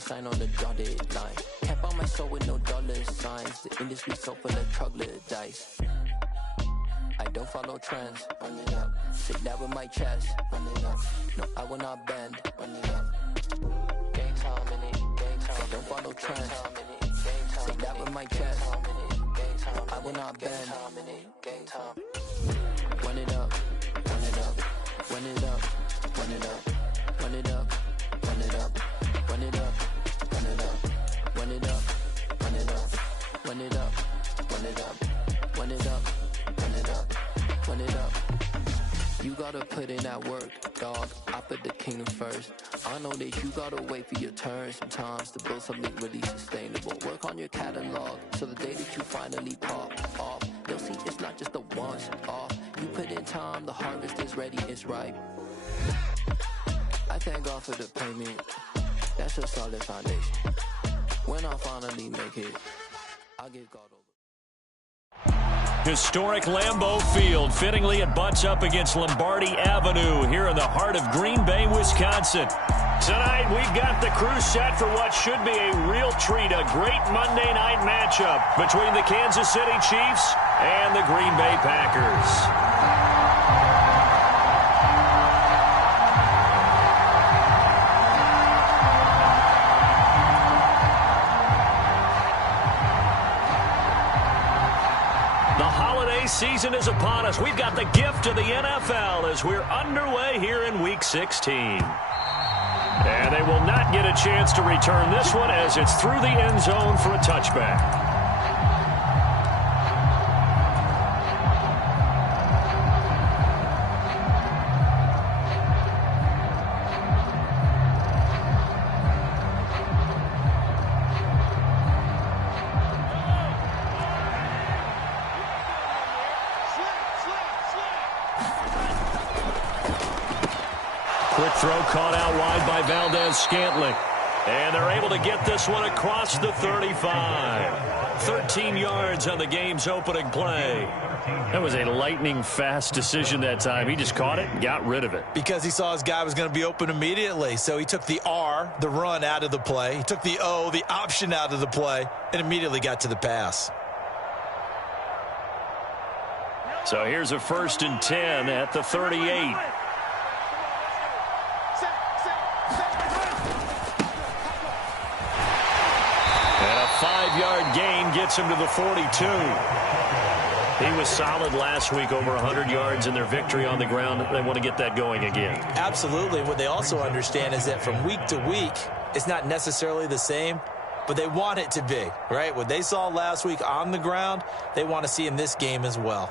sign on the dotted line. Can't buy my soul with no dollar signs. The industry so full of troglodytes. I don't follow trends. Run it up. Sit that with my chest. Run it up. No, I will not bend. Run it up. Gang time in it. Gang time. I don't follow trends. Sit that with my chest. I will not bend. Gang time. Run it up. Run it up. Run it up. Run it up. Run it up. Run it up. Run it up. Run it up. Run it up. Run it up. Run it up. Run it up. Run it up. Run it up. Run it up. You gotta put in that work, dog. I put the kingdom first. I know that you gotta wait for your turn sometimes to build something really sustainable. Work on your catalog so the day that you finally pop off, you'll see it's not just a once off. You put in time, the harvest is ready, it's ripe. I thank God for the payment. That's a solid foundation. When I finally make it, I'll give God over. Historic Lambeau Field. Fittingly, it butts up against Lombardi Avenue here in the heart of Green Bay, Wisconsin. Tonight, we've got the crew set for what should be a real treat, a great Monday night matchup between the Kansas City Chiefs and the Green Bay Packers. Season is upon us. We've got the gift of the NFL as we're underway here in Week 16. And they will not get a chance to return this one as it's through the end zone for a touchback. Quick throw caught out wide by Valdez-Scantling. And they're able to get this one across the 35. 13 yards on the game's opening play. That was a lightning-fast decision that time. He just caught it and got rid of it. Because he saw his guy was going to be open immediately. So he took the R, the run, out of the play. He took the O, the option, out of the play, and immediately got to the pass. So here's a 1st and 10 at the 38. Five-yard gain gets him to the 42. He was solid last week, over 100 yards in their victory on the ground. They want to get that going again. Absolutely. What they also understand is that from week to week, it's not necessarily the same, but they want it to be, right? What they saw last week on the ground, they want to see in this game as well.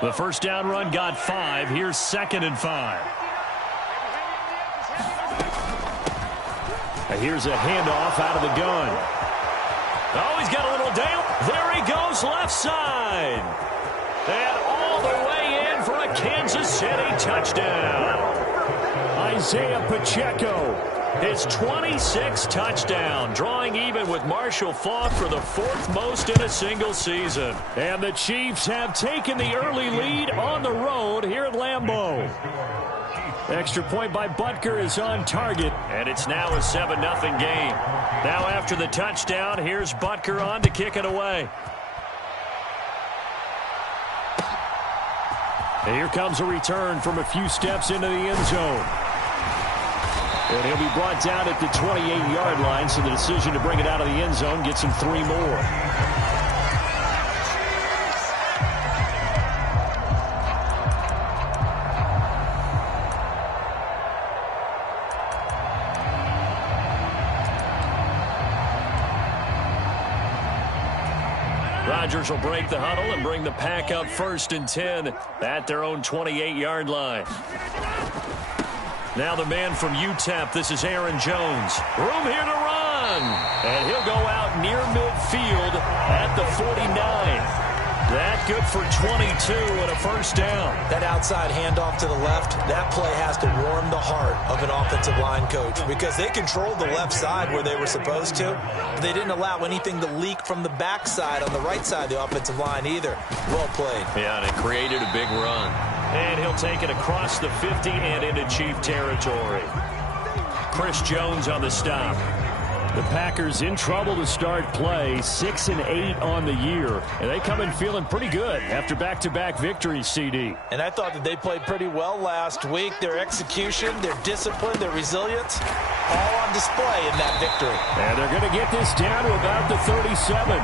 The first down run got 5. Here's 2nd and 5. Here's a handoff out of the gun. Oh, he's got a little down. There he goes, left side. And all the way in for a Kansas City touchdown. Isaiah Pacheco, his 26th touchdown, drawing even with Marshall Faulk for the 4th most in a single season. And the Chiefs have taken the early lead on the road here at Lambeau. Extra point by Butker is on target, and it's now a 7-0 game. Now after the touchdown, here's Butker on to kick it away. And here comes a return from a few steps into the end zone. And he'll be brought down at the 28-yard line, so the decision to bring it out of the end zone gets him 3 more. Rodgers will break the huddle and bring the Pack up 1st and 10 at their own 28-yard line. Now the man from UTEP, this is Aaron Jones. Room here to run. And he'll go out near midfield at the 49. That good for 22 and a first down. That outside handoff to the left, that play has to warm the heart of an offensive line coach because they controlled the left side where they were supposed to, but they didn't allow anything to leak from the backside on the right side of the offensive line either. Well played. Yeah, and it created a big run. And he'll take it across the 50 and into Chief territory. Chris Jones on the stop. The Packers in trouble to start play, 6-8 on the year. And they come in feeling pretty good after back-to-back victories, CD. And I thought that they played pretty well last week. Their execution, their discipline, their resilience, all on display in that victory. And they're going to get this down to about the 37.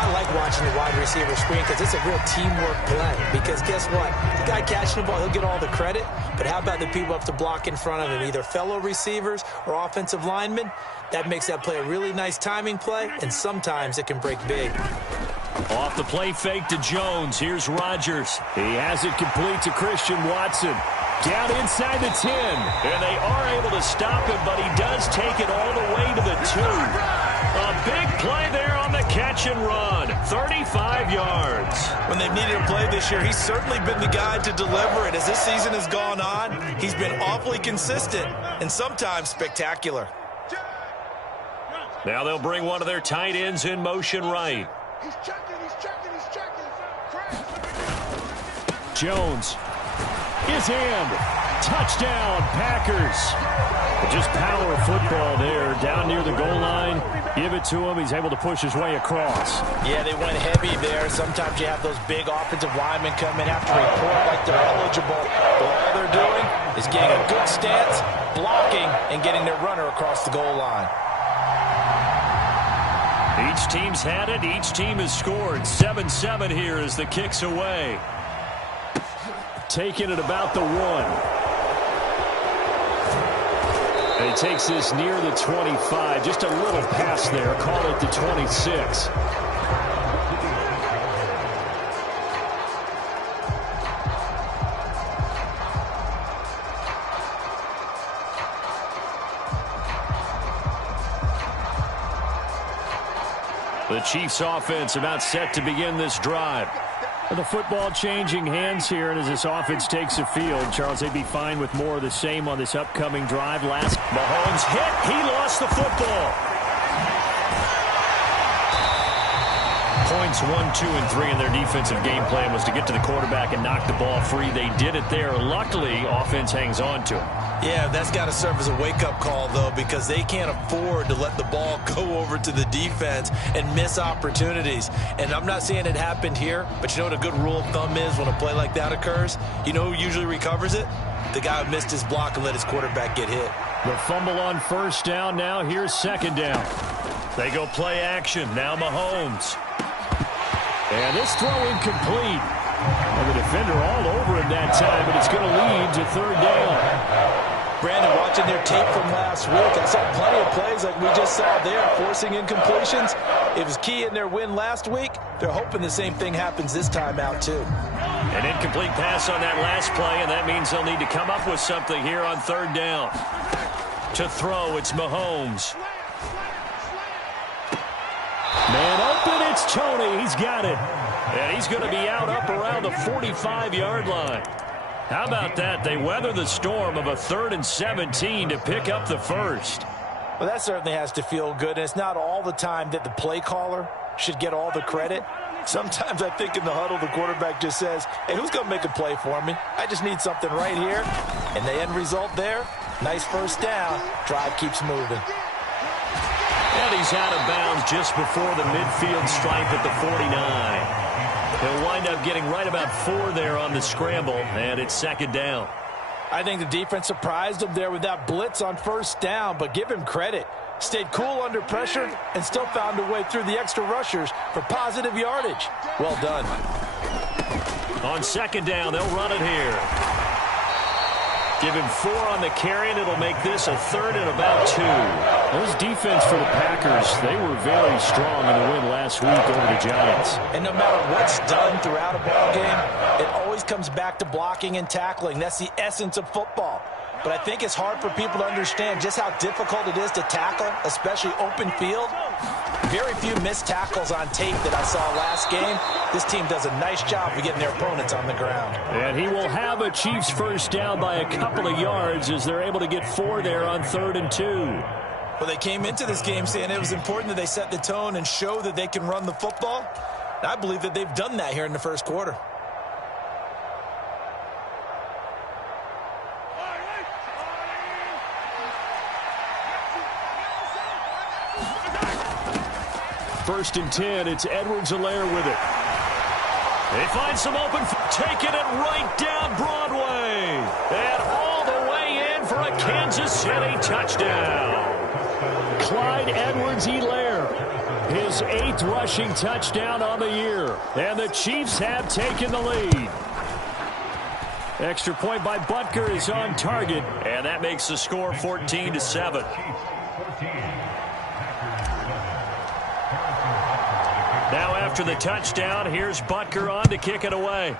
I like watching the wide receiver screen because it's a real teamwork play. Because guess what? The guy catching the ball, he'll get all the credit. But how about the people up to block in front of him, either fellow receivers or offensive linemen? That makes that play a really nice timing play, and sometimes it can break big. Off the play fake to Jones. Here's Rodgers. He has it complete to Christian Watson. Down inside the 10. And they are able to stop him, but he does take it all the way to the 2. A big play there on the catch and run. 35 yards. When they've needed a play this year, he's certainly been the guy to deliver it. As this season has gone on, he's been awfully consistent and sometimes spectacular. Now they'll bring one of their tight ends in motion right. He's checking. Jones. His hand. Touchdown, Packers. Just power football there down near the goal line. Give it to him. He's able to push his way across. Yeah, they went heavy there. Sometimes you have those big offensive linemen come in, have to report like they're eligible. But all they're doing is getting a good stance, blocking, and getting their runner across the goal line. Each team's had it. Each team has scored. 7-7 here as the kick's away. Taking it about the 1. And he takes this near the 25. Just a little pass there. Call it the 26. The Chiefs offense about set to begin this drive. The football changing hands here, and as this offense takes the field, Charles, they'd be fine with more of the same on this upcoming drive. Mahomes hit. He lost the football. Points 1, 2, and 3 in their defensive game plan was to get to the quarterback and knock the ball free. They did it there. Luckily, offense hangs on to it. Yeah, that's got to serve as a wake-up call, though, because they can't afford to let the ball go over to the defense and miss opportunities. And I'm not saying it happened here, but you know what a good rule of thumb is when a play like that occurs? You know who usually recovers it? The guy who missed his block and let his quarterback get hit. The fumble on first down. Now here's second down. They go play action. Now Mahomes. And this throw incomplete. And the defender all over him that time, but it's going to lead to third down. Brandon, watching their tape from last week, I saw plenty of plays like we just saw there, forcing incompletions. It was key in their win last week. They're hoping the same thing happens this time out, too. An incomplete pass on that last play, and that means they'll need to come up with something here on third down. To throw, it's Mahomes. Man open, it's Tony. He's got it. And he's going to be out up around the 45-yard line. How about that? They weather the storm of a 3rd and 17 to pick up the first. Well, that certainly has to feel good, and it's not all the time that the play caller should get all the credit. Sometimes I think in the huddle, the quarterback just says, hey, who's going to make a play for me? I just need something right here. And the end result there, nice first down. Drive keeps moving. And he's out of bounds just before the midfield stripe at the 49. He'll wind up getting right about 4 there on the scramble, and it's second down. I think the defense surprised him there with that blitz on first down, but give him credit. Stayed cool under pressure and still found a way through the extra rushers for positive yardage. Well done. On second down, they'll run it here. Give him 4 on the carry, and it'll make this a 3rd and about 2. Those defense for the Packers, they were very strong in the win last week over the Giants. And no matter what's done throughout a ball game, it always comes back to blocking and tackling. That's the essence of football. But I think it's hard for people to understand just how difficult it is to tackle, especially open field. Very few missed tackles on tape that I saw last game. This team does a nice job of getting their opponents on the ground. And he will have a Chiefs first down by a couple of yards as they're able to get 4 there on 3rd and 2. Well, they came into this game saying it was important that they set the tone and show that they can run the football. And I believe that they've done that here in the first quarter. 1st and 10. It's Edwards-Helaire with it. They find some open, taking it right down Broadway. And all the way in for a Kansas City touchdown. Clyde Edwards-Helaire, his 8th rushing touchdown on the year. And the Chiefs have taken the lead. Extra point by Butker is on target. And that makes the score 14-7. Now after the touchdown, here's Butker on to kick it away.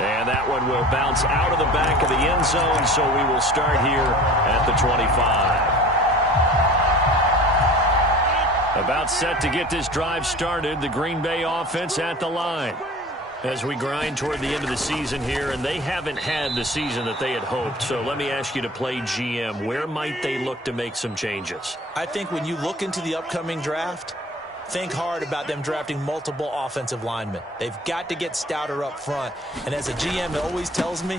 And that one will bounce out of the back of the end zone, so we will start here at the 25. About set to get this drive started, the Green Bay offense at the line. As we grind toward the end of the season here, and they haven't had the season that they had hoped. So let me ask you to play GM. Where might they look to make some changes? I think when you look into the upcoming draft, think hard about them drafting multiple offensive linemen. They've got to get stouter up front. And as a GM, it always tells me,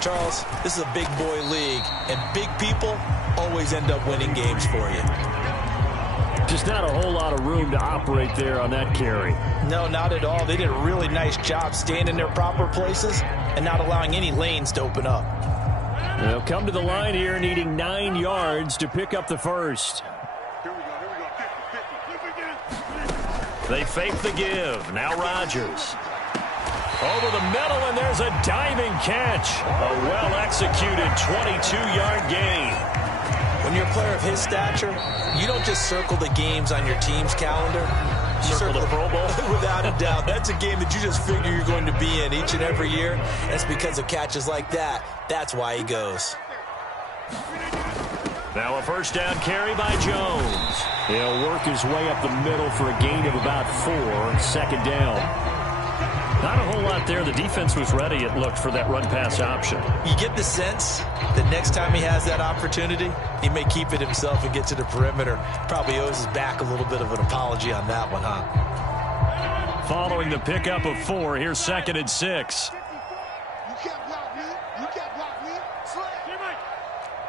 Charles, this is a big boy league, and big people always end up winning games for you. Just not a whole lot of room to operate there on that carry. No, not at all. They did a really nice job staying in their proper places and not allowing any lanes to open up. They'll come to the line here needing 9 yards to pick up the first. They fake the give. Now Rodgers. Over the middle, and there's a diving catch. A well-executed 22-yard gain. When you're a player of his stature, you don't just circle the games on your team's calendar. You circle the Pro Bowl. Without a doubt. That's a game that you just figure you're going to be in each and every year. And it's because of catches like that. That's why he goes. Now a first down carry by Jones. He'll work his way up the middle for a gain of about 4. 2nd down. Not a whole lot there. The defense was ready, it looked, for that run-pass option. You get the sense that next time he has that opportunity, he may keep it himself and get to the perimeter. Probably owes his back a little bit of an apology on that one, huh? Following the pickup of 4, here's 2nd and 6. You can't block me. You can't block me.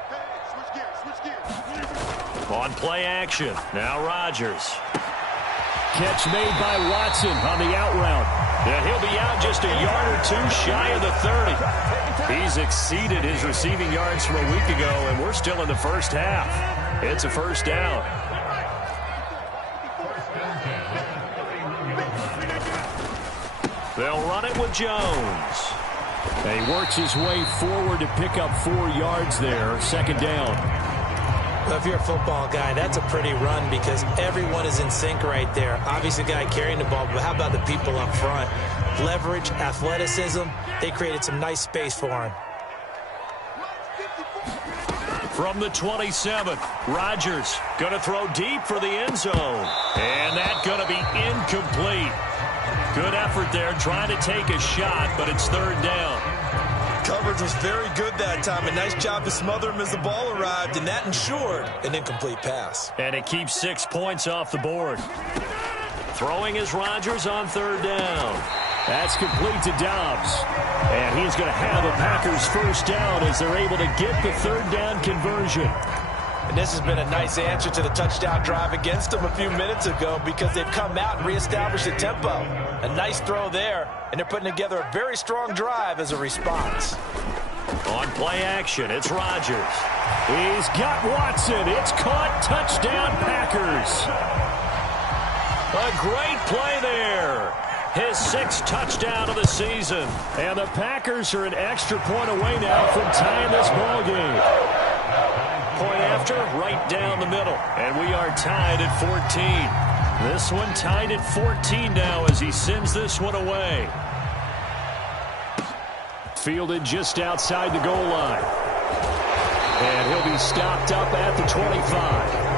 Hey, switch gears. On play action. Now Rodgers. Catch made by Watson on the out route. Yeah, he'll be out just a yard or 2 shy of the 30. He's exceeded his receiving yards from a week ago, and we're still in the first half. It's a first down. They'll run it with Jones. And he works his way forward to pick up 4 yards there. 2nd down. Well, if you're a football guy, that's a pretty run because everyone is in sync right there. Obviously, the guy carrying the ball, but how about the people up front? Leverage, athleticism, they created some nice space for him. From the 27th, Rodgers going to throw deep for the end zone. And that's going to be incomplete. Good effort there, trying to take a shot, but it's 3rd down. Coverage was very good that time. A nice job to smother him as the ball arrived, and that ensured an incomplete pass. And it keeps 6 points off the board. Throwing is Rodgers on 3rd down. That's complete to Dobbs. And he's going to have a Packers first down as they're able to get the 3rd down conversion. And this has been a nice answer to the touchdown drive against them a few minutes ago because they've come out and reestablished the tempo. A nice throw there, and they're putting together a very strong drive as a response. On play action, it's Rodgers. He's got Watson. It's caught. Touchdown, Packers. A great play there. His 6th touchdown of the season. And the Packers are an extra point away now from tying this ball game. Point after, right down the middle. And we are tied at 14. This one tied at 14 now as he sends this one away. Fielded just outside the goal line. And he'll be stopped up at the 25.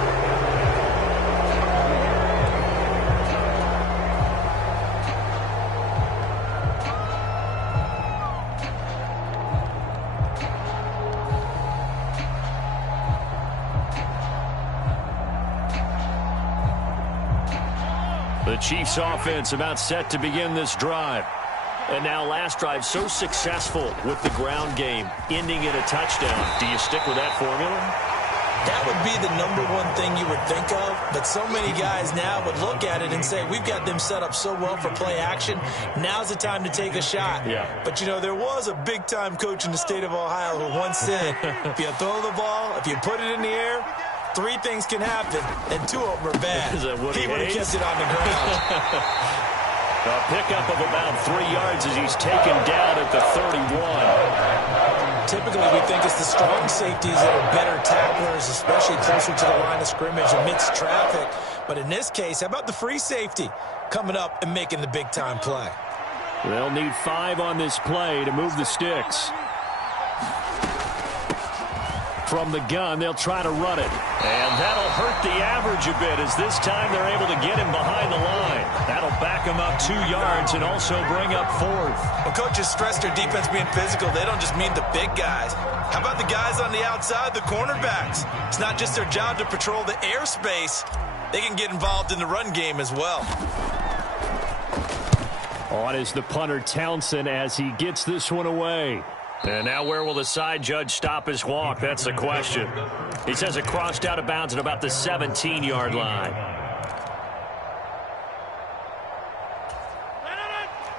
The Chiefs offense about set to begin this drive. And now last drive so successful with the ground game, ending in a touchdown. Do you stick with that formula? That would be the #1 thing you would think of, but so many guys now would look at it and say, we've got them set up so well for play action. Now's the time to take a shot. Yeah. But, you know, there was a big-time coach in the state of Ohio who once said, if you throw the ball, if you put it in the air, 3 things can happen, and 2 of them are bad. He would have kept it on the ground. A pickup of about 3 yards as he's taken down at the 31. Typically, we think it's the strong safeties that are better tacklers, especially closer to the line of scrimmage amidst traffic. But in this case, how about the free safety coming up and making the big-time play? They'll need 5 on this play to move the sticks. From the gun, they'll try to run it. And that'll hurt the average a bit as this time they're able to get him behind the line. That'll back him up 2 yards and also bring up 4th. When coaches stress their defense being physical, they don't just mean the big guys. How about the guys on the outside, the cornerbacks? It's not just their job to patrol the airspace. They can get involved in the run game as well. On is the punter Townsend as he gets this one away. And now where will the side judge stop his walk? That's the question. He says it crossed out of bounds at about the 17-yard line.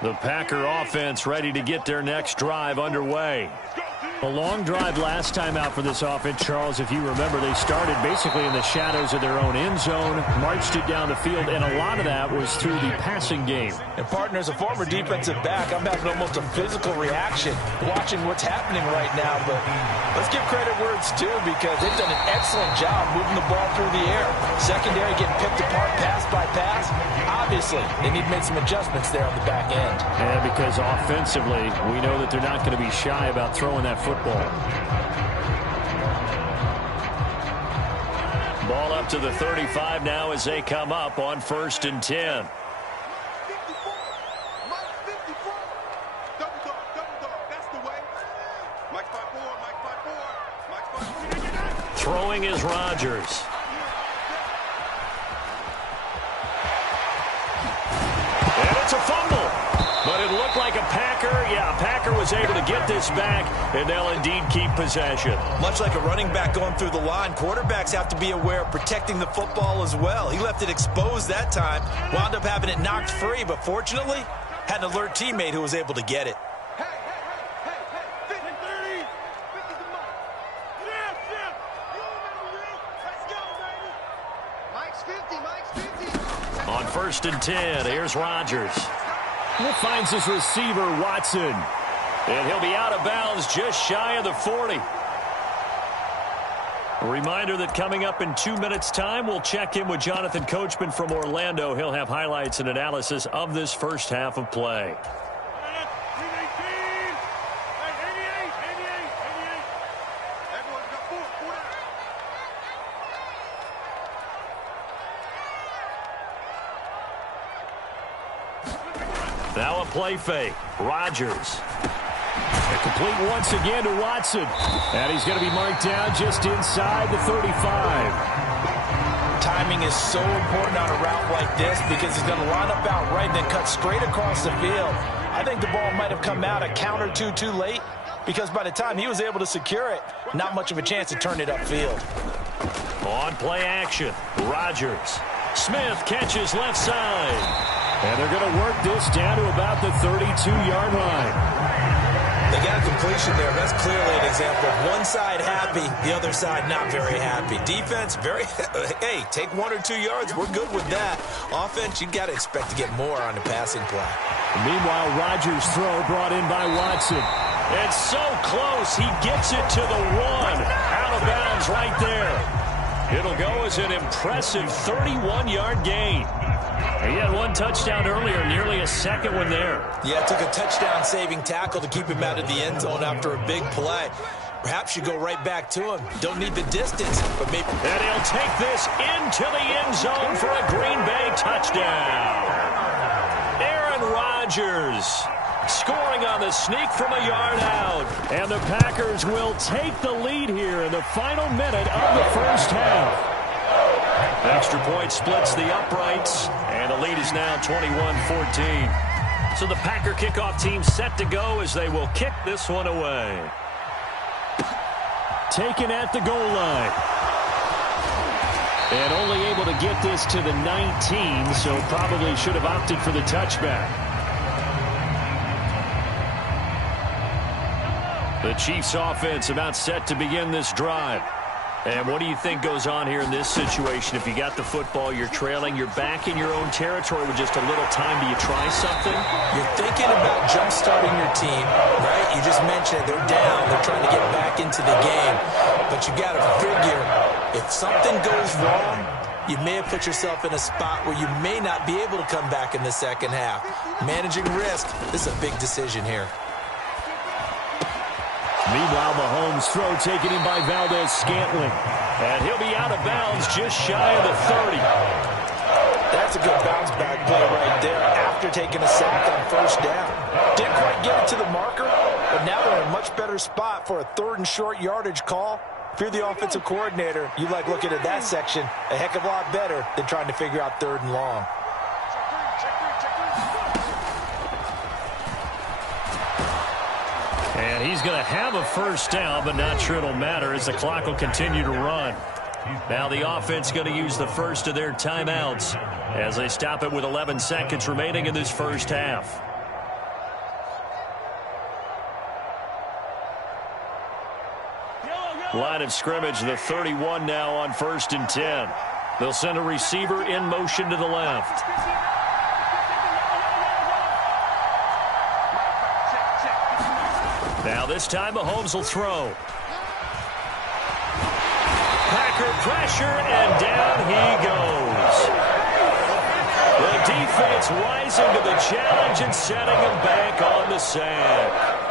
The Packer offense ready to get their next drive underway. A long drive last time out for this offense, Charles. If you remember, they started basically in the shadows of their own end zone, marched it down the field, and a lot of that was through the passing game. And, partner, as a former defensive back, I'm having almost a physical reaction watching what's happening right now. But let's give credit where it's due because they've done an excellent job moving the ball through the air. Secondary getting picked apart pass by pass. Obviously, they need to make some adjustments there on the back end. And because offensively, we know that they're not going to be shy about throwing that football. Ball up to the 35 now as they come up on 1st and 10. Throwing is Rodgers. And it's a fumble. But it looked like a Packer. Yeah, Packer was able to get this back, and they'll indeed keep possession. Much like a running back going through the line, quarterbacks have to be aware of protecting the football as well. He left it exposed that time, wound up having it knocked free, but fortunately, had an alert teammate who was able to get it. On 1st and 10, here's Rodgers. He finds his receiver, Watson. And he'll be out of bounds just shy of the 40. A reminder that coming up in 2 minutes' time, we'll check in with Jonathan Coachman from Orlando. He'll have highlights and analysis of this first half of play. Now a play fake. Rodgers. And complete once again to Watson. And he's going to be marked down just inside the 35. Timing is so important on a route like this because he's going to line up out right and then cut straight across the field. I think the ball might have come out a count or two too late because by the time he was able to secure it, not much of a chance to turn it upfield. On play action, Rodgers. Smith catches left side. And they're going to work this down to about the 32-yard line. They got a completion there. That's clearly an example of one side happy, the other side not very happy. Defense, hey, take 1 or 2 yards. We're good with that. Offense, you got to expect to get more on the passing play. Meanwhile, Rodgers' throw brought in by Watson. It's so close. He gets it to the 1. Out of bounds right there. It'll go as an impressive 31-yard gain. He had 1 touchdown earlier, nearly a second one there. Yeah, it took a touchdown-saving tackle to keep him out of the end zone after a big play. Perhaps you go right back to him. Don't need the distance, but maybe... And he'll take this into the end zone for a Green Bay touchdown. Aaron Rodgers scoring on the sneak from a yard out. And the Packers will take the lead here in the final minute of the first half. Extra point splits the uprights, and the lead is now 21-14. So the Packer kickoff team set to go as they will kick this one away. Taken at the goal line. And only able to get this to the 19, so probably should have opted for the touchback. The Chiefs offense about set to begin this drive. And what do you think goes on here in this situation? If you got the football, you're trailing, you're back in your own territory with just a little time. Do you try something? You're thinking about jump-starting your team, right? You just mentioned they're down. They're trying to get back into the game. But you got to figure, if something goes wrong, you may have put yourself in a spot where you may not be able to come back in the second half. Managing risk, this is a big decision here. Meanwhile, Mahomes' throw taken in by Valdez-Scantling. And he'll be out of bounds just shy of the 30. That's a good bounce-back play right there after taking a sack on first down. Didn't quite get it to the marker, but now they're in a much better spot for a 3rd and short yardage call. If you're the offensive coordinator, you like looking at that section a heck of a lot better than trying to figure out 3rd and long. And he's going to have a first down, but not sure it'll matter as the clock will continue to run. Now the offense going to use the first of their timeouts as they stop it with 11 seconds remaining in this first half. Line of scrimmage, the 31 now on 1st and 10. They'll send a receiver in motion to the left. Now this time Mahomes will throw. Packer pressure, and down he goes. The defense rising to the challenge and setting him back on the sack.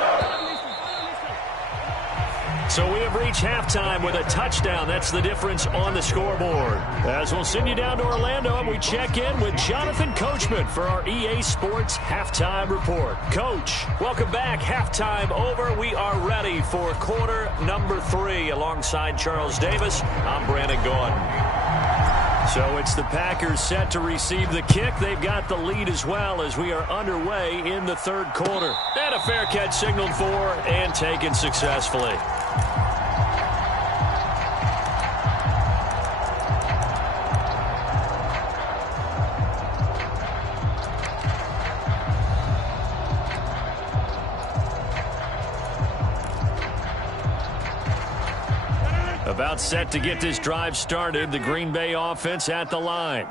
So we have reached halftime with a touchdown. That's the difference on the scoreboard. As we'll send you down to Orlando, and we check in with Jonathan Coachman for our EA Sports Halftime Report. Coach, welcome back. Halftime over. We are ready for quarter number 3. Alongside Charles Davis, I'm Brandon Gordon. So it's the Packers set to receive the kick. They've got the lead as well as we are underway in the 3rd quarter. And a fair catch signaled for and taken successfully. About set to get this drive started. The Green Bay offense at the line.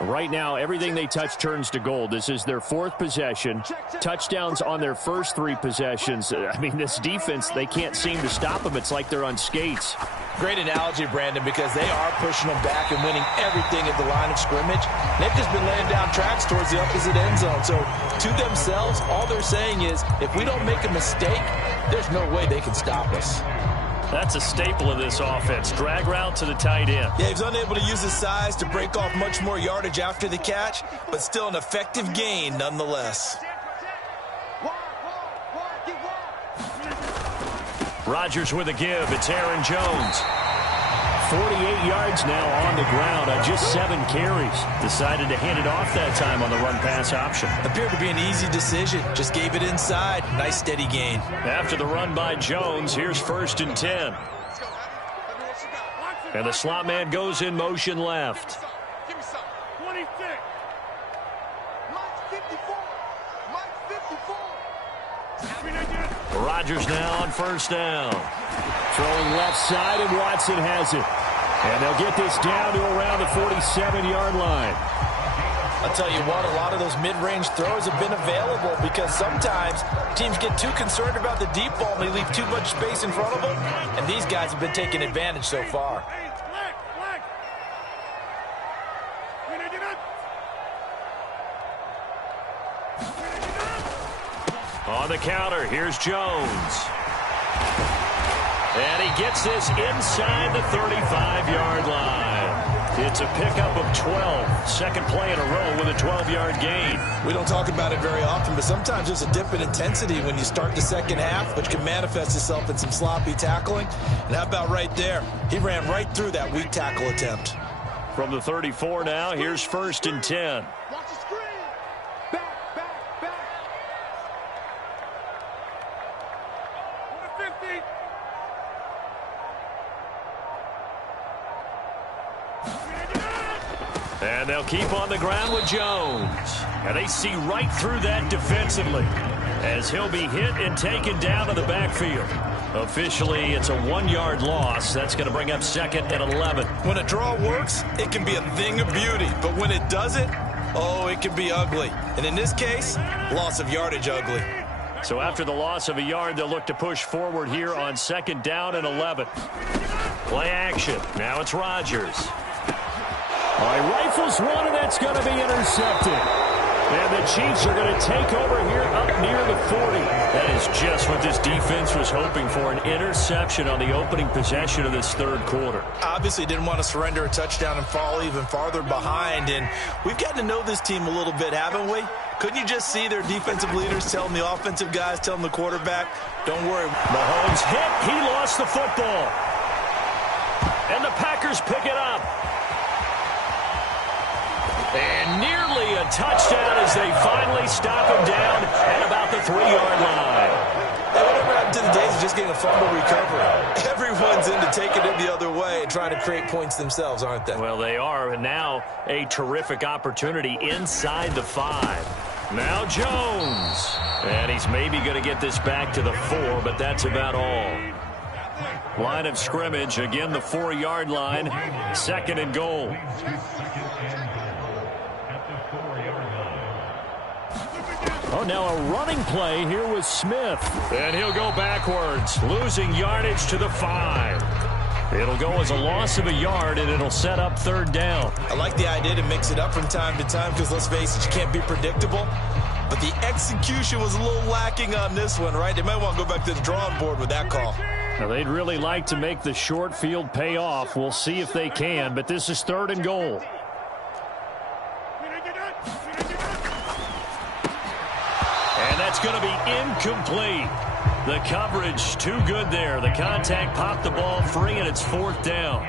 Right now, everything they touch turns to gold. This is their 4th possession. Touchdowns on their first 3 possessions. I mean, this defense, they can't seem to stop them. It's like they're on skates. Great analogy, Brandon, because they are pushing them back and winning everything at the line of scrimmage. They've just been laying down tracks towards the opposite end zone. So to themselves, all they're saying is, if we don't make a mistake, there's no way they can stop us. That's a staple of this offense. Drag route to the tight end. Yeah, he's unable to use his size to break off much more yardage after the catch, but still an effective gain nonetheless. Rodgers with a give. It's Aaron Jones. 48 yards now on the ground on just 7 carries. Decided to hand it off that time on the run-pass option. Appeared to be an easy decision. Just gave it inside. Nice steady gain. After the run by Jones, here's 1st and 10. And the slot man goes in motion left. Rodgers now on 1st down. Throwing left side, and Watson has it. And they'll get this down to around the 47-yard line. I'll tell you what, a lot of those mid-range throws have been available because sometimes teams get too concerned about the deep ball and they leave too much space in front of them. And these guys have been taking advantage so far. On the counter, here's Jones. And he gets this inside the 35-yard line. It's a pickup of 12. Second play in a row with a 12-yard gain. We don't talk about it very often, but sometimes there's a dip in intensity when you start the second half, which can manifest itself in some sloppy tackling. And how about right there? He ran right through that weak tackle attempt. From the 34 now, here's 1st and 10. And they'll keep on the ground with Jones. And they see right through that defensively as he'll be hit and taken down to the backfield. Officially, it's a 1-yard loss. That's going to bring up second and 11. When a draw works, it can be a thing of beauty. But when it doesn't, oh, it can be ugly. And in this case, loss of yardage ugly. So after the loss of a yard, they'll look to push forward here on second down and 11. Play action. Now it's Rodgers. All right, rifles one, and that's going to be intercepted. And the Chiefs are going to take over here up near the 40. That is just what this defense was hoping for, an interception on the opening possession of this third quarter. Obviously didn't want to surrender a touchdown and fall even farther behind. And we've gotten to know this team a little bit, haven't we? Couldn't you just see their defensive leaders telling the offensive guys, telling the quarterback, don't worry. Mahomes hit. He lost the football. And the Packers pick it up. And nearly a touchdown as they finally stop him down at about the 3-yard line. Hey, whatever happened to the days of just getting a fumble recovery? Everyone's into taking it the other way and trying to create points themselves, aren't they? Well, they are, and now a terrific opportunity inside the 5. Now Jones. And he's maybe going to get this back to the 4, but that's about all. Line of scrimmage, again the 4-yard line, second and goal. Oh, now a running play here with Smith. And he'll go backwards, losing yardage to the 5. It'll go as a loss of a yard, and it'll set up third down. I like the idea to mix it up from time to time because, let's face it, you can't be predictable. But the execution was a little lacking on this one, right? They might want to go back to the drawing board with that call. Now, they'd really like to make the short field pay off. We'll see if they can, but this is third and goal. And that's going to be incomplete. The coverage too good there. The contact popped the ball free, and it's fourth down.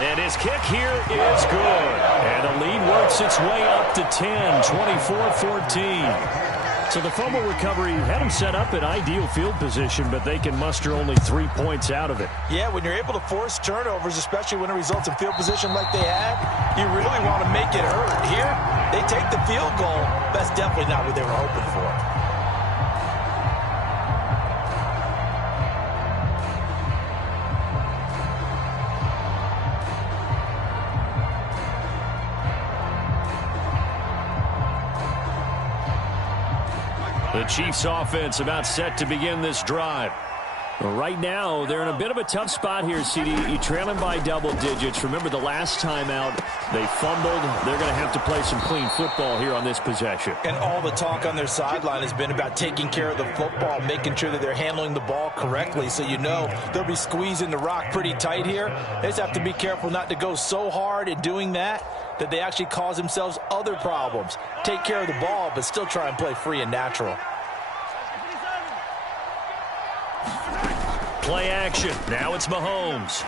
And his kick here is good. And the lead works its way up to 10, 24-14. So the fumble recovery had them set up in ideal field position, but they can muster only 3 points out of it. Yeah, when you're able to force turnovers, especially when it results in field position like they had, you really want to make it hurt. Here, they take the field goal. That's definitely not what they were hoping for. The Chiefs offense about set to begin this drive. Right now, they're in a bit of a tough spot here, CD. You trail them by double digits. Remember the last time out, they fumbled. They're going to have to play some clean football here on this possession. And all the talk on their sideline has been about taking care of the football, making sure that they're handling the ball correctly. So you know they'll be squeezing the rock pretty tight here. They just have to be careful not to go so hard in doing that they actually cause themselves other problems. Take care of the ball, but still try and play free and natural. Play action. Now it's Mahomes.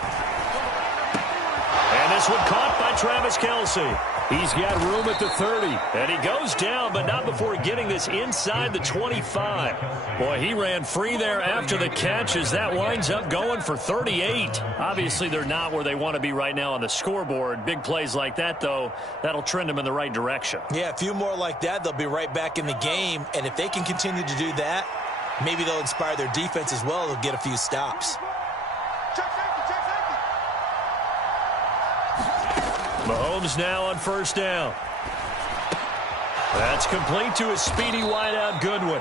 And this one caught by Travis Kelce. He's got room at the 30. And he goes down, but not before getting this inside the 25. Boy, he ran free there after the catch as that winds up going for 38. Obviously, they're not where they want to be right now on the scoreboard. Big plays like that, though, that'll trend them in the right direction. Yeah, a few more like that, they'll be right back in the game. And if they can continue to do that, maybe they'll inspire their defense as well. They'll get a few stops. Mahomes now on first down. That's complete to a speedy wideout Goodwin.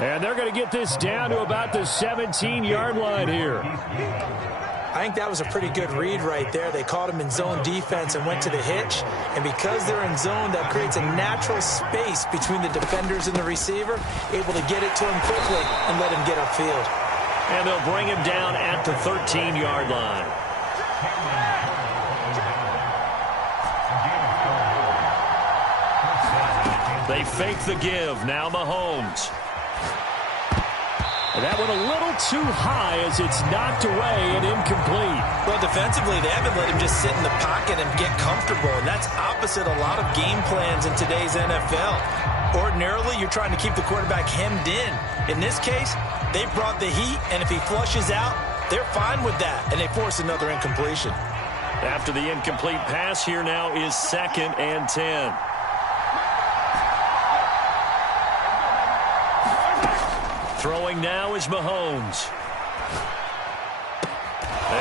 And they're going to get this down to about the 17-yard line here. I think that was a pretty good read right there. They caught him in zone defense and went to the hitch. And because they're in zone, that creates a natural space between the defenders and the receiver, able to get it to him quickly and let him get upfield. And they'll bring him down at the 13-yard line. They fake the give. Now Mahomes. And that one a little too high as it's knocked away and incomplete. Well, defensively, they haven't let him just sit in the pocket and get comfortable, and that's opposite a lot of game plans in today's NFL. Ordinarily, you're trying to keep the quarterback hemmed in. In this case, they brought the heat, and if he flushes out, they're fine with that, and they force another incompletion. After the incomplete pass, here now is 2nd and 10. Throwing now is Mahomes.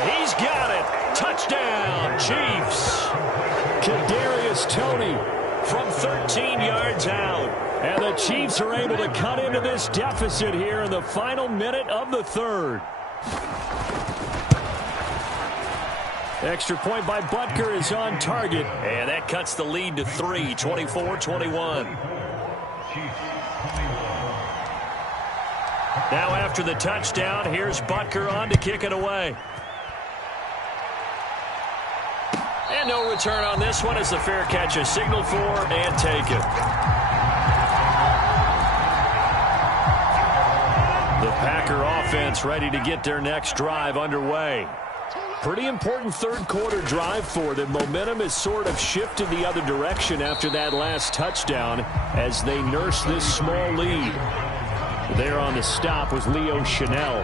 He's got it. Touchdown, Chiefs. Kadarius Toney from 13 yards out. And the Chiefs are able to cut into this deficit here in the final minute of the third. Extra point by Butker is on target. And that cuts the lead to 3, 24-21. Now after the touchdown, here's Butker on to kick it away. And no return on this one as the fair catch is signaled for and taken. The Packer offense ready to get their next drive underway. Pretty important third quarter drive for them. Momentum has sort of shifted the other direction after that last touchdown as they nurse this small lead. There on the stop was Leo Chanel.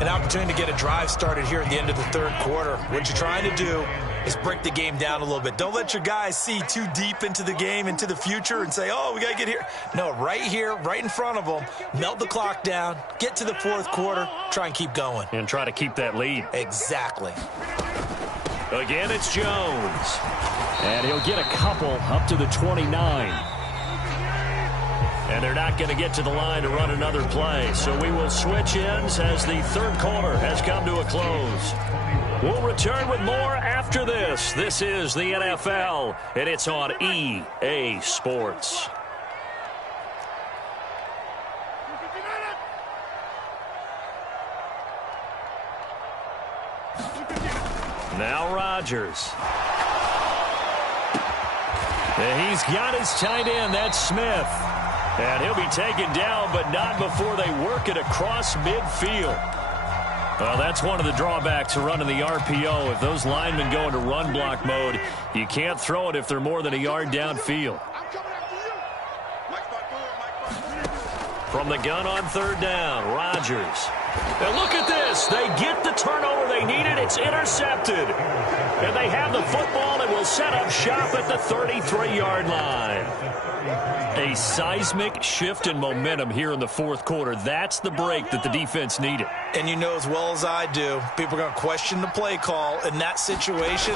An opportunity to get a drive started here at the end of the third quarter. What you're trying to do is break the game down a little bit. Don't let your guys see too deep into the game, into the future, and say, oh, we got to get here. No, right here, right in front of them, melt the clock down, get to the fourth quarter, try and keep going. And try to keep that lead. Exactly. Again, it's Jones. And he'll get a couple up to the 29. And they're not going to get to the line to run another play. So we will switch ends as the third quarter has come to a close. We'll return with more after this. This is the NFL, and it's on EA Sports. Now Rodgers. And he's got his tight end. That's Smith. And he'll be taken down, but not before they work it across midfield. Well, that's one of the drawbacks of running the RPO. If those linemen go into run block mode, you can't throw it if they're more than a yard downfield. From the gun on third down, Rodgers. And look at this. They get the turnover they needed. It's intercepted. And they have the football and will set up shop at the 33-yard line. A seismic shift in momentum here in the fourth quarter. That's the break that the defense needed. And you know as well as I do, people are going to question the play call in that situation.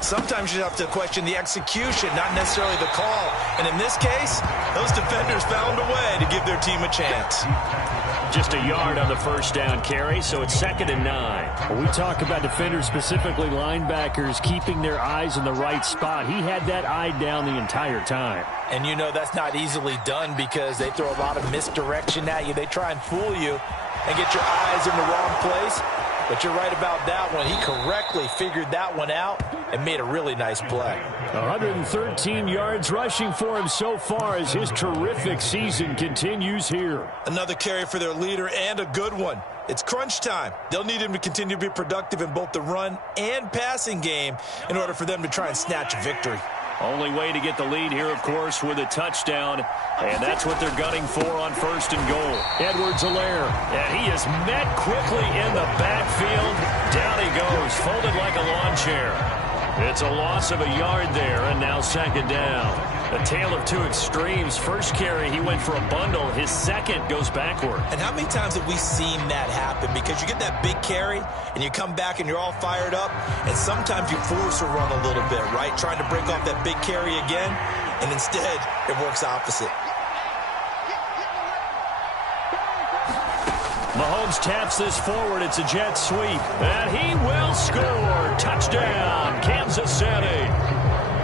Sometimes you have to question the execution, not necessarily the call. And in this case, those defenders found a way to give their team a chance. Just a yard on the first down carry, so it's 2nd and 9. When we talk about defenders, specifically linebackers, keeping their eyes in the right spot. He had that eye down the entire time. And you know that's not easily done because they throw a lot of misdirection at you. They try and fool you and get your eyes in the wrong place. But you're right about that one. He correctly figured that one out and made a really nice play. 113 yards rushing for him so far as his terrific season continues here. Another carry for their leader and a good one. It's crunch time. They'll need him to continue to be productive in both the run and passing game in order for them to try and snatch a victory. Only way to get the lead here, of course, with a touchdown. And that's what they're gunning for on 1st and goal. Edwards-Helaire. And he is met quickly in the backfield. Down he goes, folded like a lawn chair. It's a loss of a yard there, and now 2nd down. A tale of two extremes. First carry, he went for a bundle. His second goes backward. And how many times have we seen that happen? Because you get that big carry, and you come back and you're all fired up, and sometimes you force a run a little bit, right? Trying to break off that big carry again, and instead it works opposite. Mahomes taps this forward. It's a jet sweep. And he will score. Touchdown, Kansas City.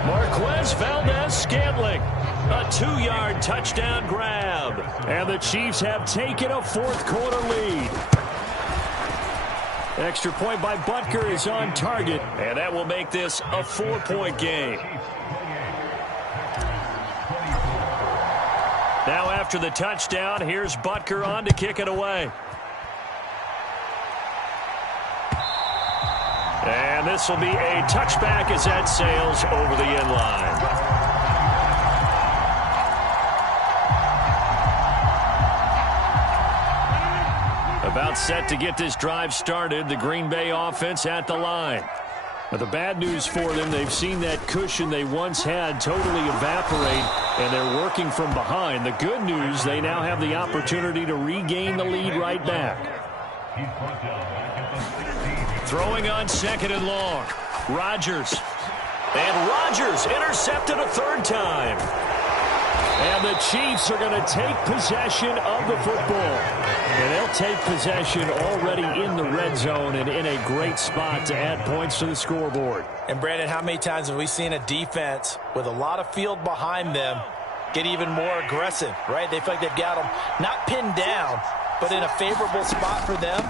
Marquez Valdez-Scantling. A 2-yard touchdown grab. And the Chiefs have taken a fourth quarter lead. Extra point by Butker is on target. And that will make this a 4-point game. Now after the touchdown, here's Butker on to kick it away. And this will be a touchback as that sails over the end line. About set to get this drive started, the Green Bay offense at the line. But the bad news for them, they've seen that cushion they once had totally evaporate, and they're working from behind. The good news, they now have the opportunity to regain the lead right back. Throwing on 2nd and long. Rodgers. And Rodgers intercepted a 3rd time. And the Chiefs are going to take possession of the football. And they'll take possession already in the red zone and in a great spot to add points to the scoreboard. And, Brandon, how many times have we seen a defense with a lot of field behind them get even more aggressive, right? They feel like they've got them not pinned down, but in a favorable spot for them.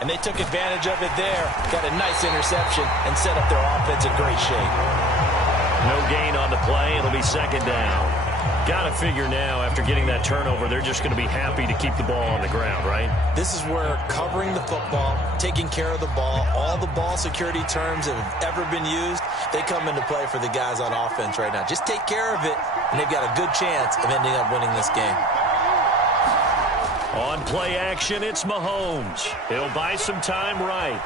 And they took advantage of it there, got a nice interception, and set up their offense in great shape. No gain on the play. It'll be 2nd down. Got to figure now, after getting that turnover, they're just going to be happy to keep the ball on the ground, right? This is where covering the football, taking care of the ball, all the ball security terms that have ever been used, they come into play for the guys on offense right now. Just take care of it, and they've got a good chance of ending up winning this game. On play action, it's Mahomes. He'll buy some time right.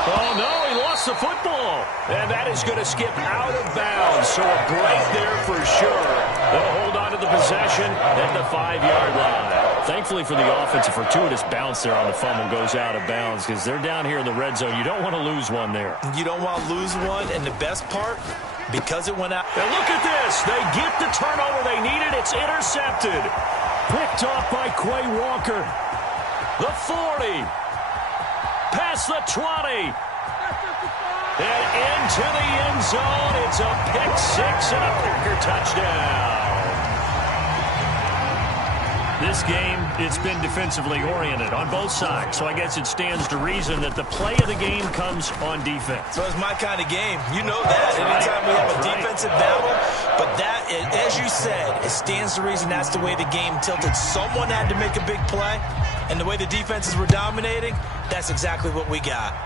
Oh, no, he lost the football. And that is going to skip out of bounds. So a break there for sure. They'll hold on to the possession at the 5-yard line. Thankfully for the offense, a fortuitous bounce there on the fumble goes out of bounds because they're down here in the red zone. You don't want to lose one there. You don't want to lose one, and the best part, because it went out. And look at this. They get the turnover they needed. It's intercepted. Picked off by Quay Walker. The 40. Past the 20. And into the end zone. It's a pick 6 and a Packer touchdown. This game, it's been defensively oriented on both sides. So I guess it stands to reason that the play of the game comes on defense. So it's my kind of game. You know that. Anytime we have a defensive battle. But that, as you said, it stands to reason that's the way the game tilted. Someone had to make a big play. And the way the defenses were dominating, that's exactly what we got.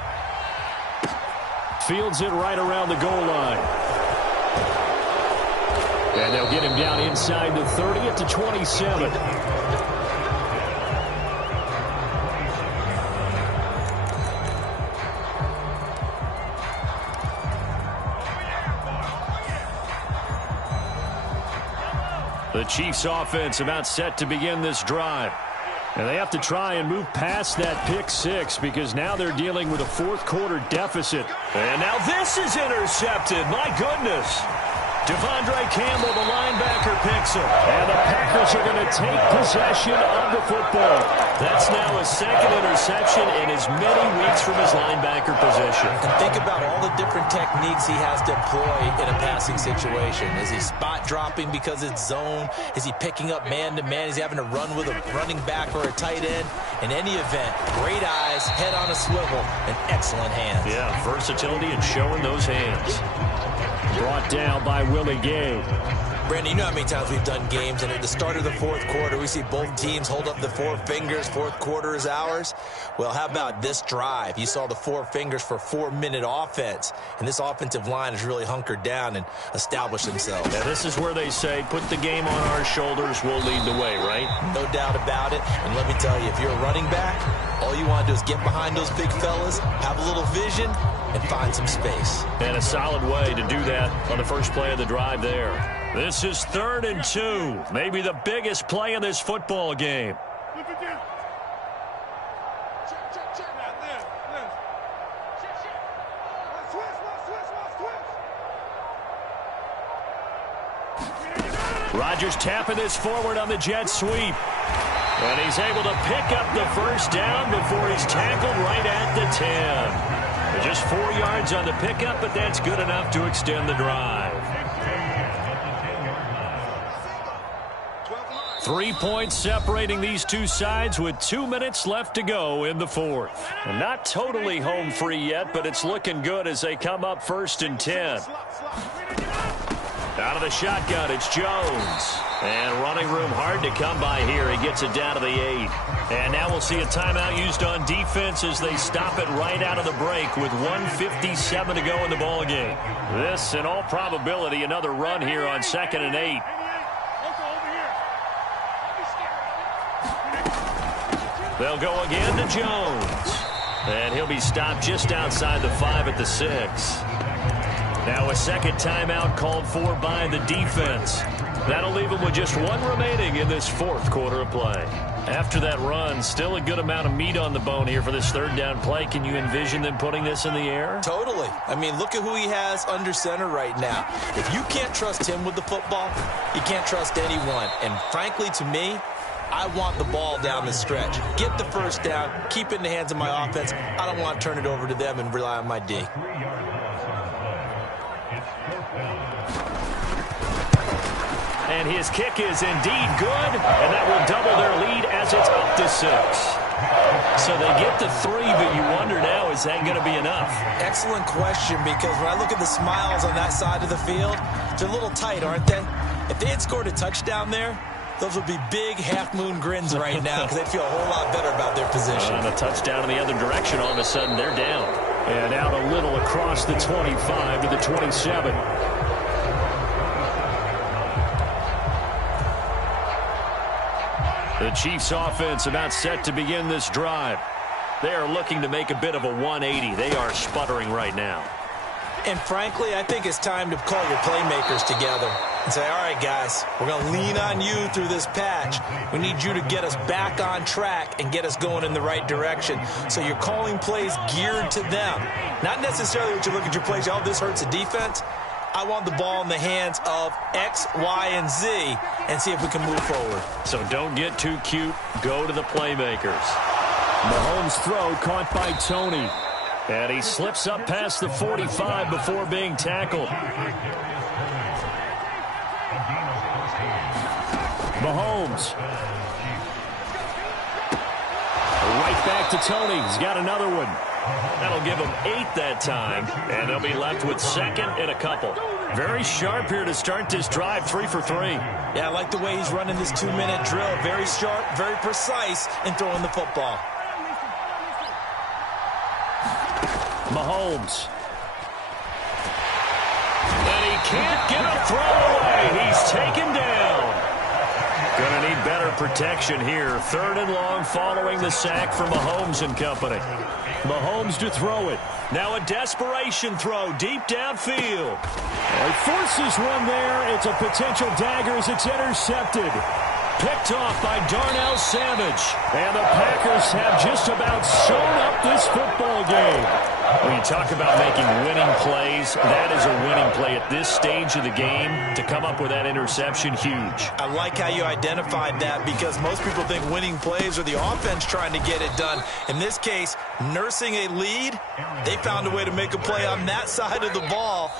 Fields it right around the goal line. And they'll get him down inside the 30 at the 27. The Chiefs offense about set to begin this drive. And they have to try and move past that pick 6 because now they're dealing with a 4th quarter deficit. And now this is intercepted. My goodness. Devondre Campbell, the linebacker, picks him. And the Packers are going to take possession of the football. That's now a 2nd interception in as many weeks from his linebacker position. And think about all the different techniques he has to employ in a passing situation. Is he spot dropping because it's zone? Is he picking up man-to-man? Is he having to run with a running back or a tight end? In any event, great eyes, head on a swivel, and excellent hands. Yeah, versatility and showing those hands. Brought down by Willie Gay. Brandon, you know how many times we've done games, and at the start of the 4th quarter, we see both teams hold up the 4 fingers. 4th quarter is ours. Well, how about this drive? You saw the 4 fingers for 4-minute offense, and this offensive line has really hunkered down and established themselves. Yeah, this is where they say, put the game on our shoulders, we'll lead the way, right? No doubt about it. And let me tell you, if you're a running back, all you want to do is get behind those big fellas, have a little vision, and find some space. And a solid way to do that on the first play of the drive there. This is 3rd and 2. Maybe the biggest play in this football game. Rodgers tapping this forward on the jet sweep. And he's able to pick up the first down before he's tackled right at the 10. Just 4 yards on the pickup, but that's good enough to extend the drive. 3 points separating these two sides with 2 minutes left to go in the 4th. And not totally home free yet, but it's looking good as they come up 1st and 10. Out of the shotgun, it's Jones. And running room hard to come by here. He gets it down to the 8. And now we'll see a timeout used on defense as they stop it right out of the break with 1:57 to go in the ballgame. This, in all probability, another run here on 2nd and 8. They'll go again to Jones. And he'll be stopped just outside the 5 at the 6. Now a second timeout called for by the defense. That'll leave them with just 1 remaining in this 4th quarter of play. After that run, still a good amount of meat on the bone here for this 3rd down play. Can you envision them putting this in the air? Totally. I mean, look at who he has under center right now. If you can't trust him with the football, you can't trust anyone. And frankly, to me, I want the ball down the stretch. Get the first down, keep it in the hands of my offense. I don't want to turn it over to them and rely on my D. And his kick is indeed good, and that will double their lead as it's up to 6. So they get the 3, but you wonder now, is that going to be enough? Excellent question, because when I look at the smiles on that side of the field, they're a little tight, aren't they? If they had scored a touchdown there, those would be big half-moon grins right now because they feel a whole lot better about their position. And a touchdown in the other direction, all of a sudden they're down. And out a little across the 25 to the 27. The Chiefs offense about set to begin this drive. They are looking to make a bit of a 180. They are sputtering right now. And frankly, I think it's time to call your playmakers together and say, all right, guys, we're going to lean on you through this patch. We need you to get us back on track and get us going in the right direction. So you're calling plays geared to them. Not necessarily what you look at your plays, oh, this hurts the defense. I want the ball in the hands of X, Y, and Z and see if we can move forward. So don't get too cute. Go to the playmakers. Mahomes' throw caught by Tony. And he slips up past the 45 before being tackled. Mahomes. Right back to Tony. He's got another one. That'll give him 8 that time, and they'll be left with 2nd and a couple. Very sharp here to start this drive, 3 for 3. Yeah, I like the way he's running this 2-minute drill. Very sharp, very precise in throwing the football. Mahomes. And he can't get a throw away. He's taken down. Gonna need better protection here. 3rd and long following the sack from Mahomes and company. Mahomes to throw it. Now a desperation throw deep downfield. He forces one there. It's a potential dagger as it's intercepted. Picked off by Darnell Savage. And the Packers have just about sewn up this football game. When you talk about making winning plays, that is a winning play at this stage of the game. To come up with that interception, huge. I like how you identified that because most people think winning plays are the offense trying to get it done. In this case, nursing a lead, they found a way to make a play on that side of the ball.